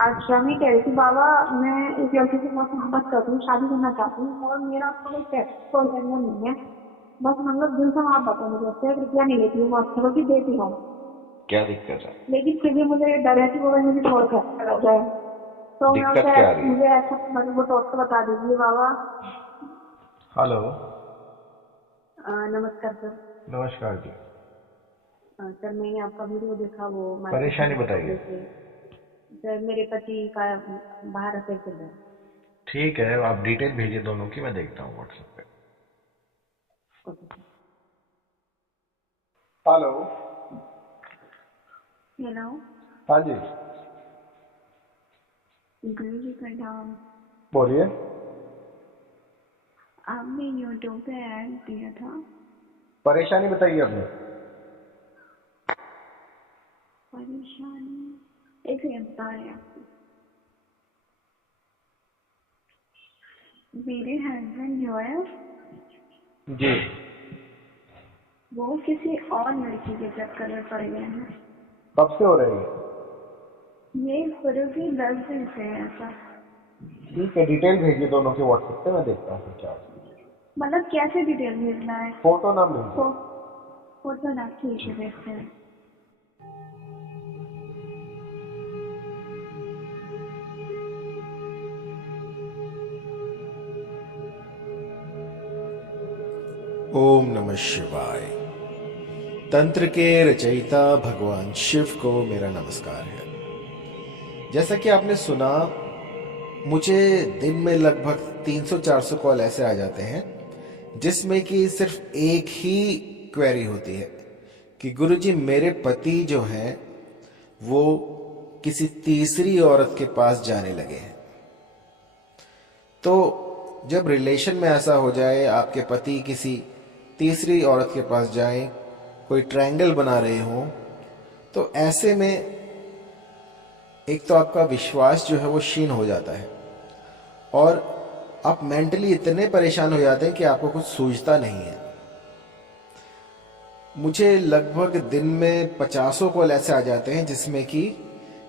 अच्छा, मैं कह रही थी बाबा, मैं एक लड़के से बहुत मोहब्बत करती हूँ, शादी करना चाहती हूँ और मेरा उसका कोई पैसा लेन देन नहीं है। बस मतलब दिल से मोहब्बत है मुझे उससे, 1 रुपया नहीं लेती हूँ मैं उससे, बल्कि देती हूँ। क्या दिक्कत है? लेकिन फिर भी मुझे डर है कि वो कहीं मुझे छोड़ कर चला जाए। तो मैं दिक्कत उसे क्या आ रही है? मुझे ऐसा मतलब वो टॉप से बता दीजिए बाबा। हेलो। नमस्कार सर। नमस्कार जी। सर मैंने आपका वीडियो देखा, वो मार्केट परेशानी में ऑटो बताइए। पे से। सर मेरे पति का बाहर अफेयर चल रहा है। ठीक है, आप डिटेल भेजिए दोनों की, मैं देखता हूँ व्हाट्सएप पे। Okay sir. हेलो। हेलो। हाँ जी। गुरु जी प्रणाम। बोलिए। आपने यूट्यूब पे ऐड दिया था। परेशानी बताइए अपनी। परेशानी एक सेकंड बता रहे हैं आपको। मेरे हस्बैंड जो है जी। वो किसी और लड़की के चक्कर में पड़ गए हैं। कब से हो रही है? ये शुरू की 10 दिन से है ऐसा। ठीक है, डिटेल भेजिए दोनों की व्हाट्सएप पे, मैं देखता हूँ फिर क्या है। मतलब कैसे डिटेल भेजना है? फोटो नाम भेजिए। फो, फोटो ना, ठीक है जी। देखते हैं। ओम नमः शिवाय। तंत्र के रचयिता भगवान शिव को मेरा नमस्कार है। जैसा कि आपने सुना, मुझे दिन में लगभग 300-400 कॉल ऐसे आ जाते हैं जिसमें कि सिर्फ एक ही क्वेरी होती है कि गुरुजी मेरे पति जो हैं वो किसी तीसरी औरत के पास जाने लगे हैं। तो जब रिलेशन में ऐसा हो जाए, आपके पति किसी तीसरी औरत के पास जाएं, कोई ट्रायंगल बना रहे हों, तो ऐसे में एक तो आपका विश्वास जो है वो क्षीण हो जाता है और आप मेंटली इतने परेशान हो जाते हैं कि आपको कुछ सूझता नहीं है। मुझे लगभग दिन में 50 कॉल ऐसे आ जाते हैं जिसमें कि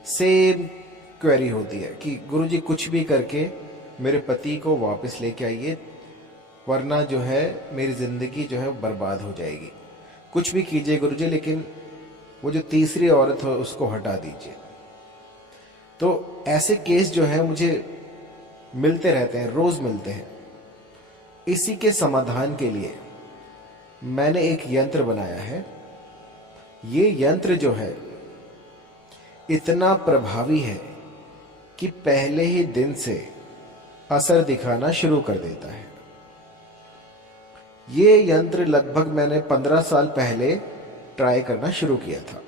सेम क्वेरी होती है कि गुरुजी कुछ भी करके मेरे पति को वापस लेके आइए, वरना जो है मेरी जिंदगी जो है बर्बाद हो जाएगी। कुछ भी कीजिए गुरुजी, लेकिन वो जो तीसरी औरत है उसको हटा दीजिए। तो ऐसे केस जो है मुझे मिलते रहते हैं, रोज मिलते हैं। इसी के समाधान के लिए मैंने एक यंत्र बनाया है। ये यंत्र जो है इतना प्रभावी है कि पहले ही दिन से असर दिखाना शुरू कर देता है। ये यंत्र लगभग मैंने 15 साल पहले ट्राई करना शुरू किया था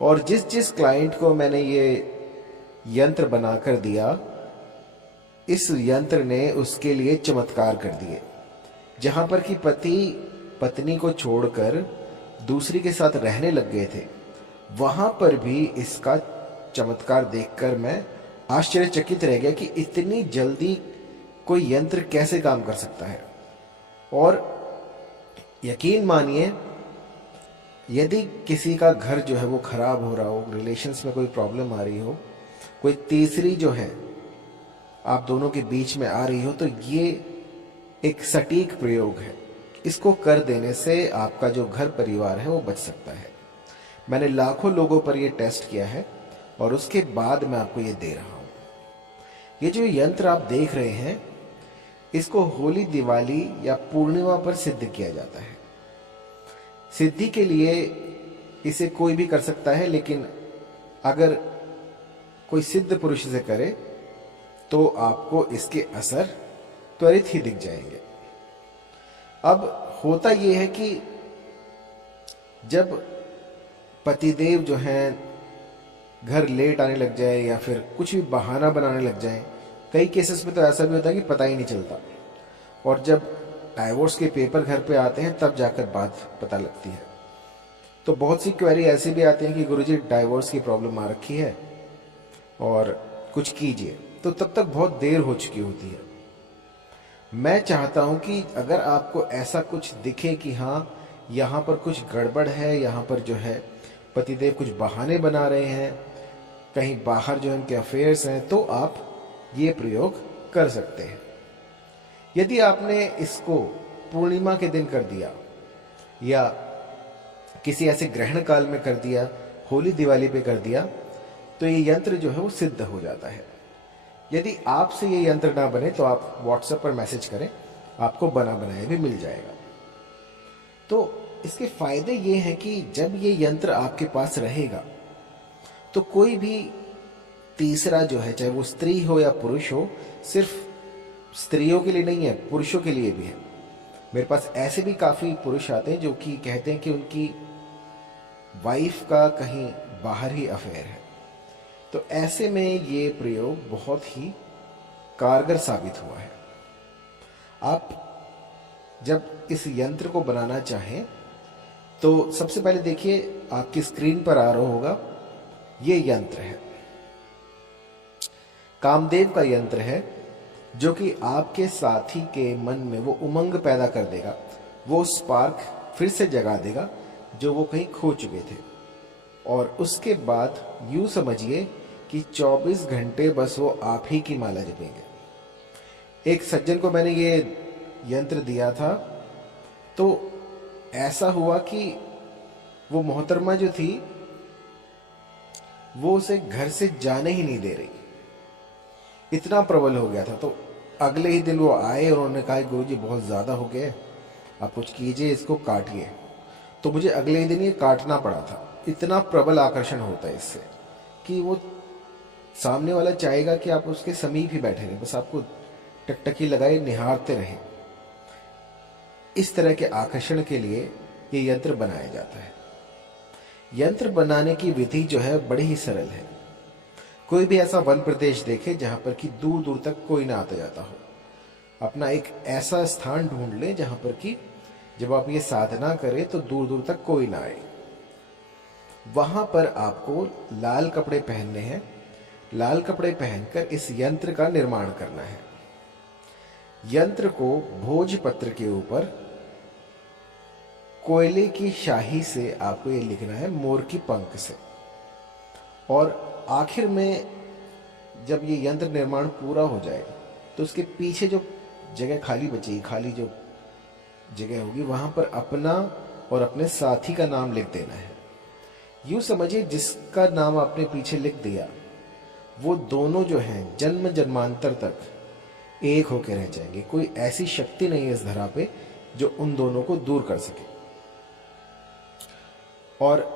और जिस जिस क्लाइंट को मैंने ये यंत्र बनाकर दिया, इस यंत्र ने उसके लिए चमत्कार कर दिए। जहां पर कि पति पत्नी को छोड़कर दूसरी के साथ रहने लग गए थे, वहां पर भी इसका चमत्कार देखकर मैं आश्चर्यचकित रह गया कि इतनी जल्दी कोई यंत्र कैसे काम कर सकता है। और यकीन मानिए, यदि किसी का घर जो है वो खराब हो रहा हो, रिलेशंस में कोई प्रॉब्लम आ रही हो, कोई तीसरी जो है आप दोनों के बीच में आ रही हो, तो ये एक सटीक प्रयोग है। इसको कर देने से आपका जो घर परिवार है वो बच सकता है। मैंने लाखों लोगों पर ये टेस्ट किया है और उसके बाद मैं आपको ये दे रहा हूं। ये जो यंत्र आप देख रहे हैं, इसको होली, दिवाली या पूर्णिमा पर सिद्ध किया जाता है। सिद्धि के लिए इसे कोई भी कर सकता है, लेकिन अगर कोई सिद्ध पुरुष से करे तो आपको इसके असर त्वरित ही दिख जाएंगे। अब होता यह है कि जब पतिदेव जो हैं घर लेट आने लग जाए या फिर कुछ भी बहाना बनाने लग जाए, कई केसेस में तो ऐसा भी होता है कि पता ही नहीं चलता, और जब डाइवोर्स के पेपर घर पे आते हैं तब जाकर बात पता लगती है। तो बहुत सी क्वेरी ऐसी भी आती हैं कि गुरुजी डाइवोर्स की प्रॉब्लम आ रखी है और कुछ कीजिए, तो तब तक बहुत देर हो चुकी होती है। मैं चाहता हूं कि अगर आपको ऐसा कुछ दिखे कि हाँ यहाँ पर कुछ गड़बड़ है, यहाँ पर जो है पतिदेव कुछ बहाने बना रहे हैं, कहीं बाहर जो उनके अफेयर्स हैं, तो आप ये प्रयोग कर सकते हैं। यदि आपने इसको पूर्णिमा के दिन कर दिया या किसी ऐसे ग्रहण काल में कर दिया, होली दिवाली पे कर दिया, तो ये यंत्र जो है वो सिद्ध हो जाता है। यदि आपसे ये यंत्र ना बने तो आप व्हाट्सएप पर मैसेज करें, आपको बना बनाया भी मिल जाएगा। तो इसके फायदे ये हैं कि जब ये यंत्र आपके पास रहेगा तो कोई भी तीसरा जो है, चाहे वो स्त्री हो या पुरुष हो, सिर्फ स्त्रियों के लिए नहीं है, पुरुषों के लिए भी है। मेरे पास ऐसे भी काफी पुरुष आते हैं जो कि कहते हैं कि उनकी वाइफ का कहीं बाहर ही अफेयर है। तो ऐसे में ये प्रयोग बहुत ही कारगर साबित हुआ है। आप जब इस यंत्र को बनाना चाहें तो सबसे पहले देखिए, आपकी स्क्रीन पर आ रहा होगा, ये यंत्र है, कामदेव का यंत्र है, जो कि आपके साथी के मन में वो उमंग पैदा कर देगा, वो स्पार्क फिर से जगा देगा जो वो कहीं खो चुके थे। और उसके बाद यूं समझिए कि 24 घंटे बस वो आप ही की माला जपेंगे। एक सज्जन को मैंने ये यंत्र दिया था, तो ऐसा हुआ कि वो मोहतरमा जो थी वो उसे घर से जाने ही नहीं दे रही, इतना प्रबल हो गया था। तो अगले ही दिन वो आए और उन्होंने कहा, गुरुजी बहुत ज्यादा हो गए, आप कुछ कीजिए, इसको काटिए। तो मुझे अगले ही दिन ये काटना पड़ा था। इतना प्रबल आकर्षण होता है इससे कि वो सामने वाला चाहेगा कि आप उसके समीप ही बैठे रहें, बस आपको टकटकी लगाए निहारते रहें। इस तरह के आकर्षण के लिए ये यंत्र बनाया जाता है। यंत्र बनाने की विधि जो है बड़ी ही सरल है। कोई भी ऐसा वन प्रदेश देखे जहां पर कि दूर दूर तक कोई ना आता जाता हो, अपना एक ऐसा स्थान ढूंढ ले जहां पर कि जब आप ये साधना करें तो दूर दूर तक कोई ना आए। वहां पर आपको लाल कपड़े पहनने हैं। लाल कपड़े पहनकर इस यंत्र का निर्माण करना है। यंत्र को भोजपत्र के ऊपर कोयले की शाही से आपको ये लिखना है, मोर की पंख से। और आखिर में जब ये यंत्र निर्माण पूरा हो जाए तो उसके पीछे जो जगह खाली बचेगी, खाली जो जगह होगी, वहां पर अपना और अपने साथी का नाम लिख देना है। यूं समझिए, जिसका नाम आपने पीछे लिख दिया वो दोनों जो हैं जन्म जन्मांतर तक एक होकर रह जाएंगे। कोई ऐसी शक्ति नहीं है इस धरा पे जो उन दोनों को दूर कर सके। और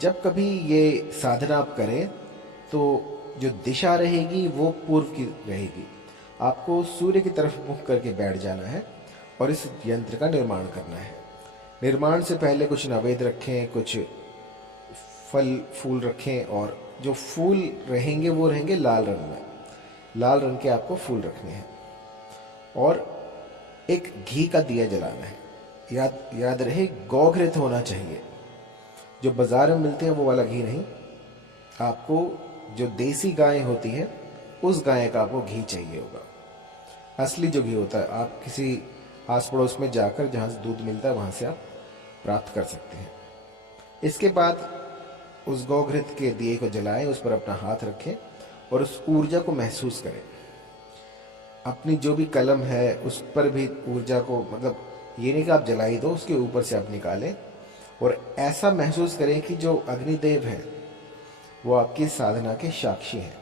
जब कभी ये साधना आप करें तो जो दिशा रहेगी वो पूर्व की रहेगी। आपको सूर्य की तरफ मुख करके बैठ जाना है और इस यंत्र का निर्माण करना है। निर्माण से पहले कुछ नैवेद्य रखें, कुछ फल फूल रखें, और जो फूल रहेंगे वो रहेंगे लाल रंग में। लाल रंग के आपको फूल रखने हैं और एक घी का दिया जलाना है। याद रहे, गौघृत होना चाहिए। जो बाजार में मिलते हैं वो वाला घी नहीं, आपको जो देसी गाय होती है उस गाय का आपको घी चाहिए होगा। असली जो घी होता है आप किसी आस पड़ोस में जाकर जहां से दूध मिलता है वहां से आप प्राप्त कर सकते हैं। इसके बाद उस गौघृत के दिए को जलाएं, उस पर अपना हाथ रखें और उस ऊर्जा को महसूस करें। अपनी जो भी कलम है उस पर भी ऊर्जा को, मतलब ये नहीं कि आप जलाई दो, उसके ऊपर से आप निकालें और ऐसा महसूस करें कि जो अग्निदेव हैं वो आपकी साधना के साक्षी हैं,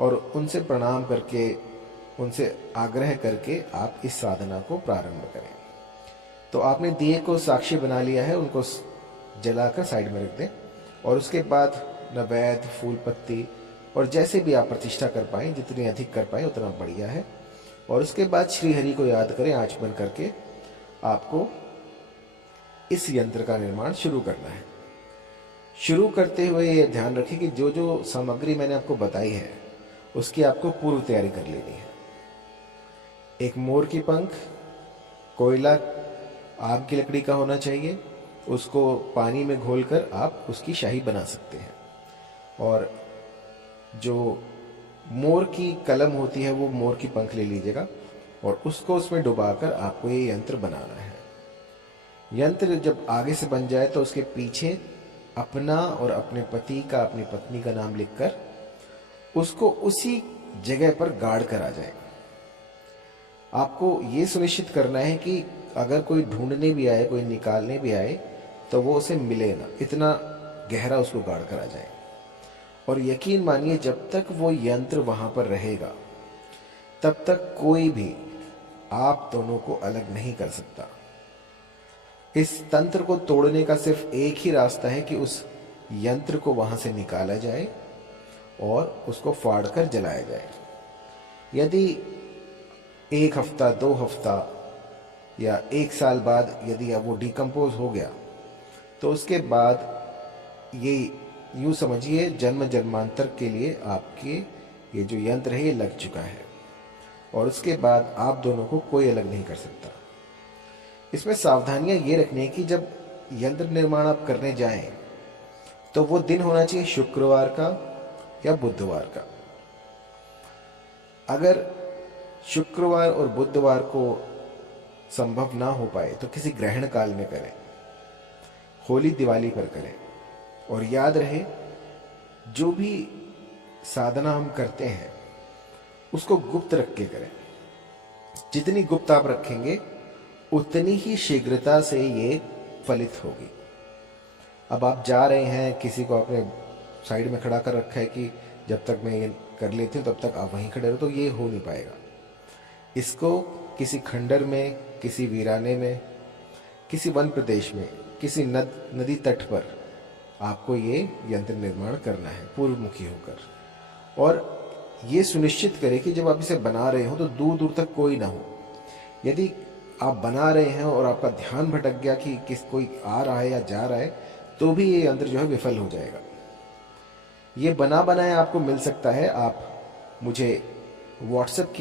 और उनसे प्रणाम करके, उनसे आग्रह करके आप इस साधना को प्रारंभ करें। तो आपने दिए को साक्षी बना लिया है, उनको जलाकर साइड में रख दें और उसके बाद नैवेद्य, फूल पत्ती और जैसे भी आप प्रतिष्ठा कर पाए, जितनी अधिक कर पाए उतना बढ़िया है। और उसके बाद श्री हरि को याद करें, आंच बंद करके आपको इस यंत्र का निर्माण शुरू करना है। शुरू करते हुए ये ध्यान रखें कि जो जो सामग्री मैंने आपको बताई है उसकी आपको पूर्व तैयारी कर लेनी है। एक मोर की पंख, कोयला आग की लकड़ी का होना चाहिए, उसको पानी में घोलकर आप उसकी शाही बना सकते हैं। और जो मोर की कलम होती है वो मोर की पंख ले लीजिएगा और उसको उसमें डुबाकर आपको ये यंत्र बनाना है। यंत्र जब आगे से बन जाए तो उसके पीछे अपना और अपने पति का, अपनी पत्नी का नाम लिखकर उसको उसी जगह पर गाड़ कर आ जाए। आपको ये सुनिश्चित करना है कि अगर कोई ढूंढने भी आए, कोई निकालने भी आए, तो वो उसे मिले ना, इतना गहरा उसको गाड़ कर आ जाए। और यकीन मानिए, जब तक वो यंत्र वहां पर रहेगा तब तक कोई भी आप दोनों को अलग नहीं कर सकता। इस तंत्र को तोड़ने का सिर्फ एक ही रास्ता है कि उस यंत्र को वहां से निकाला जाए और उसको फाड़ कर जलाया जाए। यदि 1 हफ्ता, 2 हफ्ता या 1 साल बाद यदि अब वो डिकम्पोज हो गया, तो उसके बाद ये यूं समझिए जन्म जन्मांतर के लिए आपके ये जो यंत्र है ये लग चुका है, और उसके बाद आप दोनों को कोई अलग नहीं कर सकता। इसमें सावधानियां ये रखनी है कि जब यंत्र निर्माण आप करने जाएं तो वो दिन होना चाहिए शुक्रवार का या बुधवार का। अगर शुक्रवार और बुधवार को संभव ना हो पाए तो किसी ग्रहण काल में करें, होली दिवाली पर करें। और याद रहे, जो भी साधना हम करते हैं उसको गुप्त रख के करें। जितनी गुप्त आप रखेंगे उतनी ही शीघ्रता से ये फलित होगी। अब आप जा रहे हैं, किसी को आपने साइड में खड़ा कर रखा है कि जब तक मैं ये कर लेती हूँ तब तक आप वहीं खड़े रहो, तो ये हो नहीं पाएगा। इसको किसी खंडर में, किसी वीराने में, किसी वन प्रदेश में, किसी नदी तट पर आपको ये यंत्र निर्माण करना है पूर्वमुखी होकर। और ये सुनिश्चित करें कि जब आप इसे बना रहे हो तो दूर दूर तक कोई ना हो। यदि आप बना रहे हैं और आपका ध्यान भटक गया कि कोई आ रहा है या जा रहा है, तो भी ये यंत्र जो है विफल हो जाएगा। ये बना बनाया आपको मिल सकता है। आप मुझे व्हाट्सएप